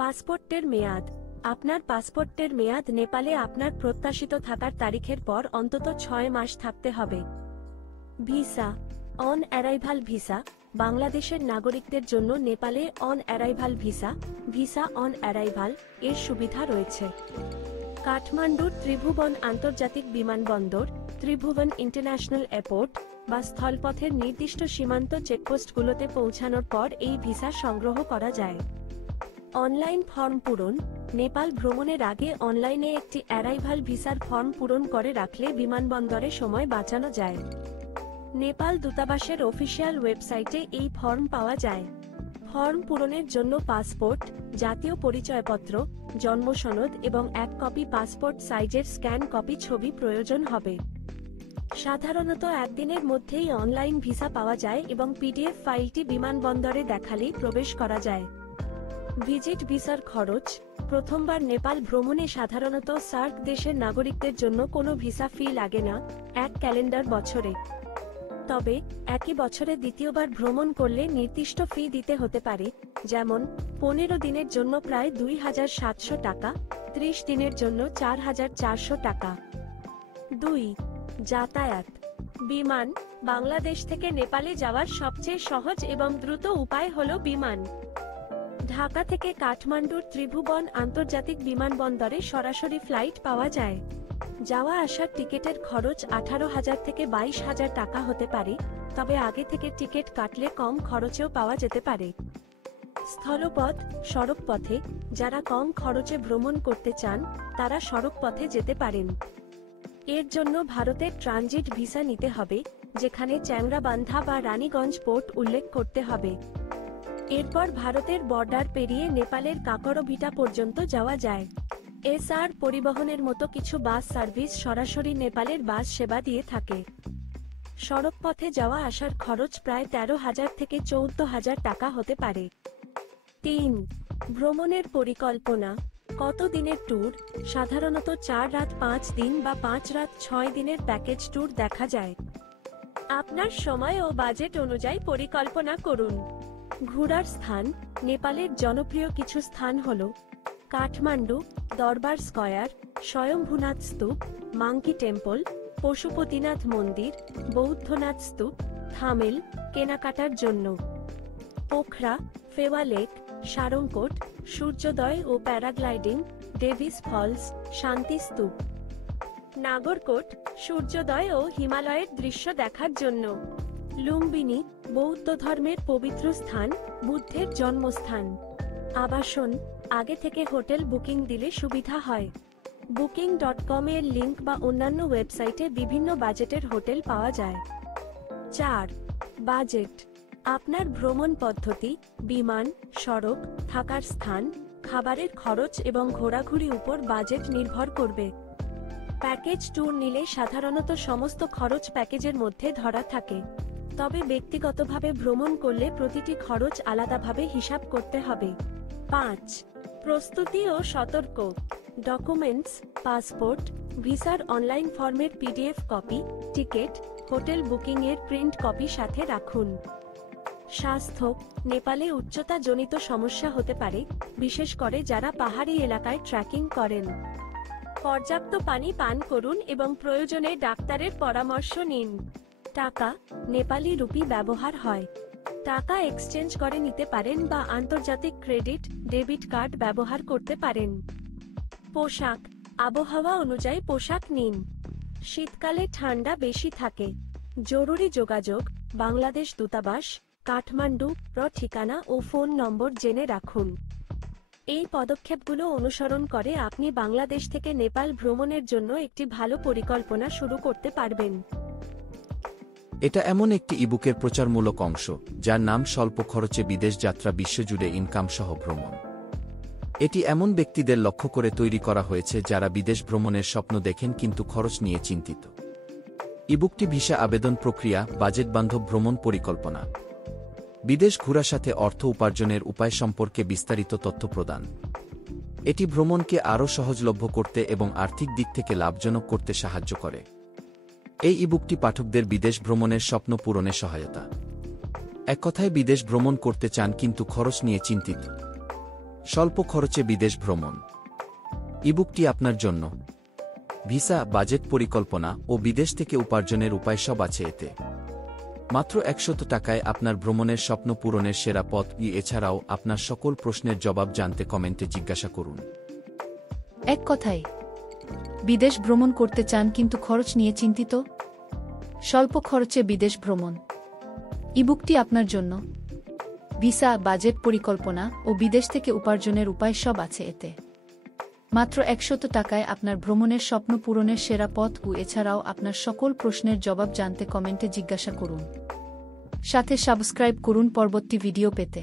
পাসপোর্টের মেয়াদ। আপনার পাসপোর্টের মেয়াদ নেপালে আপনার প্রত্যাশিত থাকার তারিখের পর অন্তত 6 মাস থাকতে হবে। ভিসা। On arrival visa. বাংলাদেশের নাগরিকদের জন্য নেপালে on arrival visa, visa on arrival এর সুবিধা রয়েছে। কাঠমান্ডুর ত্রিভুবন আন্তর্জাতিক বিমানবন্দর, ত্রিভুবন ইন্টারন্যাশনাল এয়ারপোর্ট বা স্থলপথের নির্দিষ্ট সীমান্ত চেকপোস্টগুলোতে পৌঁছানোর পর এই ভিসা সংগ্রহ করা যায়। অনলাইন ফর্ম পূরণ। নেপাল ভ্রমণের আগে অনলাইনে একটি অ্যারাইভাল ভিসার ফর্ম পূরণ করে রাখলে বিমানবন্দরে সময় বাঁচানো যায়। নেপাল দূতাবাসের অফিসিয়াল ওয়েবসাইটে এই ফর্ম পাওয়া যায়। ফর্ম পূরণের জন্য পাসপোর্ট, জাতীয় পরিচয়পত্র, জন্মসনদ এবং 1 কপি পাসপোর্ট সাইজের স্ক্যান কপি ছবি প্রয়োজন হবে। সাধারণত একদিনের মধ্যেই অনলাইন ভিসা পাওয়া যায় এবং পিডিএফ ফাইলটি বিমানবন্দরে দেখালেই প্রবেশ করা যায়। ভিজিট ভিসার খরচ। প্রথমবার নেপাল ভ্রমণে সাধারণত সার্ক দেশের নাগরিকদের জন্য কোনো ভিসা ফি লাগে না, 1 ক্যালেন্ডার বছরে। তবে একই বছরে দ্বিতীয়বার ভ্রমণ করলে নির্দিষ্ট ফি দিতে হতে পারে, যেমন 15 দিনের জন্য প্রায় 2700 টাকা, 30 দিনের জন্য 4400 টাকা। 2. যাতায়াত। বিমান। বাংলাদেশ থেকে নেপালে যাওয়ার সবচেয়ে সহজ এবং দ্রুত উপায় হল বিমান। ঢাকা থেকে কাঠমান্ডুর ত্রিভুবন আন্তর্জাতিক বিমানবন্দরে সরাসরি ফ্লাইট পাওয়া যায়। যাওয়া আসার টিকিটের খরচ 18,000 থেকে 22,000 টাকা হতে পারে, তবে আগে থেকে টিকিট কাটলে কম খরচেও পাওয়া যেতে পারে। স্থলপথ। সড়ক পথে। যারা কম খরচে ভ্রমণ করতে চান তারা সড়ক পথে যেতে পারেন। এর জন্য ভারতের ট্রানজিট ভিসা নিতে হবে, যেখানে চ্যাংরাবান্ধা বা রানীগঞ্জ পোর্ট উল্লেখ করতে হবে। এরপর ভারতের বর্ডার পেরিয়ে নেপালের কাকরভিটা পর্যন্ত যাওয়া যায়। এসআর পরিবহনের মতো কিছু বাস সার্ভিস সরাসরি নেপালের বাস সেবা দিয়ে থাকে। সড়ক পথে যাওয়া আসার খরচ প্রায় 13,000 থেকে 14,000 টাকা হতে পারে। 3. ভ্রমণের পরিকল্পনা। কত দিনের ট্যুর? সাধারণত 4 রাত 5 দিন বা 5 রাত 6 দিনের প্যাকেজ ট্যুর দেখা যায়। আপনার সময় ও বাজেট অনুযায়ী পরিকল্পনা করুন। ঘোরার স্থান। নেপালের জনপ্রিয় কিছু স্থান হল কাঠমান্ডু, দরবার স্কয়ার, স্বয়ম্ভুনাথ স্তূপ, মাঙ্কি টেম্পল, পশুপতিনাথ মন্দির, বৌদ্ধনাথ স্তূপ, থামেল। কেনাকাটার জন্য পোখরা, ফেওয়া লেক, সারংকোট, সূর্যোদয় ও প্যারাগ্লাইডিং, ডেভিস ফলস, শান্তি স্তূপ। নাগরকোট, সূর্যোদয় ও হিমালয়ের দৃশ্য দেখার জন্য। লুম্বিনী, বৌদ্ধ ধর্মের পবিত্র স্থান, বুদ্ধের জন্মস্থান। আবাসন। আগে থেকে হোটেল বুকিং দিলে সুবিধা হয়। booking.com এর লিংক বা অন্যান্য ওয়েবসাইটে বিভিন্ন বাজেটের হোটেল পাওয়া যায়। 4. বাজেট। আপনার ভ্রমণ পদ্ধতি, বিমান, সড়ক, থাকার স্থান, খাবারের খরচ এবং ঘোরাঘুরি উপর বাজেট নির্ভর করবে। প্যাকেজ ট্যুর নিলে সাধারণত সমস্ত খরচ প্যাকেজের মধ্যে ধরা থাকে, তবে ব্যক্তিগতভাবে ভ্রমণ করলে প্রতিটি খরচ আলাদাভাবে হিসাব করতে হবে। 5. প্রস্তুতি ও সতর্ক। ডকুমেন্টস, পাসপোর্ট, ভিসার অনলাইন ফর্মের PDF copy, ticket, hotel booking এর প্রিন্ট কপি সাথে রাখুন। স্বাস্থ্য। নেপালে উচ্চতাজনিত সমস্যা হতে পারে, বিশেষ করে যারা পাহাড়ি এলাকায় ট্রেকিং করেন। পর্যাপ্ত পানি পান করুন এবং প্রয়োজনে ডাক্তারের পরামর্শ নিন। টাকা। নেপালি রুপি ব্যবহার হয়। টাকা এক্সচেঞ্জ করে নিতে পারেন বা আন্তর্জাতিক ক্রেডিট, ডেবিট কার্ড ব্যবহার করতে পারেন। পোশাক। আবহাওয়া অনুযায়ী পোশাক নিন। শীতকালে ঠান্ডা বেশি থাকে। জরুরি যোগাযোগ। বাংলাদেশ দূতাবাস, কাঠমান্ডু ঠিকানা ও ফোন নম্বর জেনে রাখুন। এই পদক্ষেপগুলো অনুসরণ করে আপনি বাংলাদেশ থেকে নেপাল ভ্রমণের জন্য একটি ভালো পরিকল্পনা শুরু করতে পারবেন। এটা এমন একটি ইবুকের প্রচারমূলক অংশ, যার নাম স্বল্প খরচে বিদেশ যাত্রা বিশ্বজুড়ে ইনকাম সহ ভ্রমণ। এটি এমন ব্যক্তিদের লক্ষ্য করে তৈরি করা হয়েছে যারা বিদেশ ভ্রমণের স্বপ্ন দেখেন কিন্তু খরচ নিয়ে চিন্তিত। ইবুকটি ভিসা আবেদন প্রক্রিয়া, বাজেট বান্ধব ভ্রমণ পরিকল্পনা, বিদেশ ঘোরার সাথে অর্থ উপার্জনের উপায় সম্পর্কে বিস্তারিত তথ্য প্রদান। এটি ভ্রমণকে আরও সহজলভ্য করতে এবং আর্থিক দিক থেকে লাভজনক করতে সাহায্য করে। এই ইবুকটি পাঠকদের বিদেশ ভ্রমণের স্বপ্ন পূরণে সহায়তা। এক কথায় বিদেশ ভ্রমণ করতে চান কিন্তু খরচ নিয়ে চিন্তিত। স্বল্প খরচে বিদেশ ভ্রমণ ইবুকটি আপনার জন্য। ভিসা, বাজেট পরিকল্পনা ও বিদেশ থেকে উপার্জনের উপায় সব আছে এতে। মাত্র 100 টাকায় আপনার ভ্রমণের স্বপ্ন পূরণের সেরা পথ। এছাড়াও আপনার সকল প্রশ্নের জবাব জানতে কমেন্টে জিজ্ঞাসা করুন। এক কথায়, বিদেশ ভ্রমণ করতে চান কিন্তু খরচ নিয়ে চিন্তিত? স্বল্প খরচে বিদেশ ভ্রমণ ইবুকটি আপনার জন্য। ভিসা, বাজেট পরিকল্পনা ও বিদেশ থেকে উপার্জনের উপায় সব আছে এতে। মাত্র 100 টাকায় আপনার ভ্রমণের স্বপ্ন পূরণের সেরা পথ। এছাড়াও আপনার সকল প্রশ্নের জবাব জানতে কমেন্টে জিজ্ঞাসা করুন। সাথে সাবস্ক্রাইব করুন পরবর্তী ভিডিও পেতে।